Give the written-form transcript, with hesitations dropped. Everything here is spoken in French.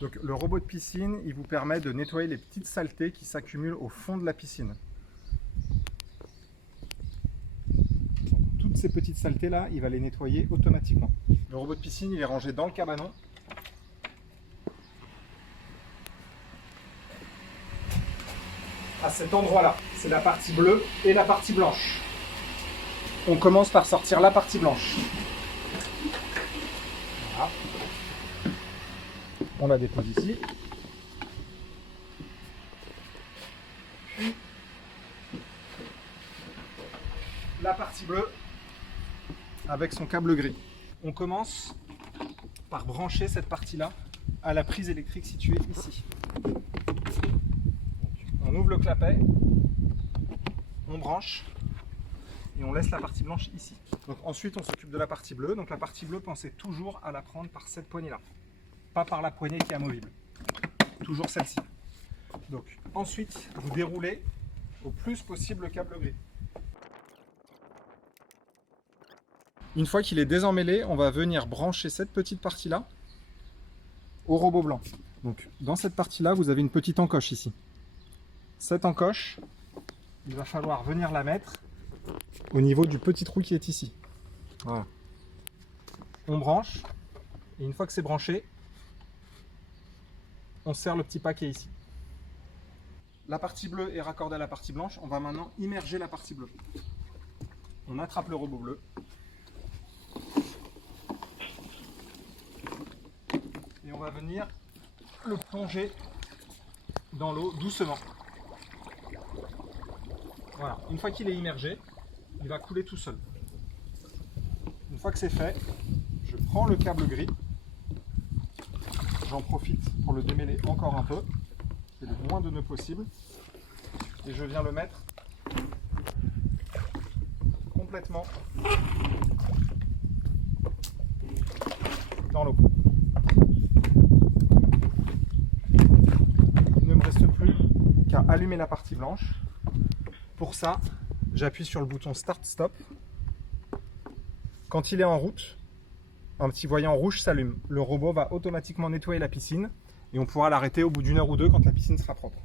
Donc le robot de piscine, il vous permet de nettoyer les petites saletés qui s'accumulent au fond de la piscine. Donc, toutes ces petites saletés là, il va les nettoyer automatiquement. Le robot de piscine, il est rangé dans le cabanon. À cet endroit-là, c'est la partie bleue et la partie blanche. On commence par sortir la partie blanche. Voilà. On la dépose ici. Puis, la partie bleue avec son câble gris. On commence par brancher cette partie-là à la prise électrique située ici. Donc, on ouvre le clapet, on branche et on laisse la partie blanche ici. Donc, ensuite, on s'occupe de la partie bleue. Donc la partie bleue, pensez toujours à la prendre par cette poignée-là, pas par la poignée qui est amovible. Toujours celle-ci. Donc ensuite, vous déroulez au plus possible le câble gris. Une fois qu'il est désemmêlé, on va venir brancher cette petite partie-là au robot blanc. Donc dans cette partie-là, vous avez une petite encoche ici. Cette encoche, il va falloir venir la mettre au niveau du petit trou qui est ici. Voilà. On branche, et une fois que c'est branché, on serre le petit paquet ici. La partie bleue est raccordée à la partie blanche, on va maintenant immerger la partie bleue. On attrape le robot bleu. Et on va venir le plonger dans l'eau doucement. Voilà, une fois qu'il est immergé, il va couler tout seul. Une fois que c'est fait, je prends le câble gris, j'en profite pour le démêler encore un peu, c'est le moins de nœuds possible, et je viens le mettre complètement dans l'eau. Il ne me reste plus qu'à allumer la partie blanche. Pour ça, j'appuie sur le bouton Start-Stop. Quand il est en route, un petit voyant rouge s'allume. Le robot va automatiquement nettoyer la piscine et on pourra l'arrêter au bout d'1 heure ou 2 quand la piscine sera propre.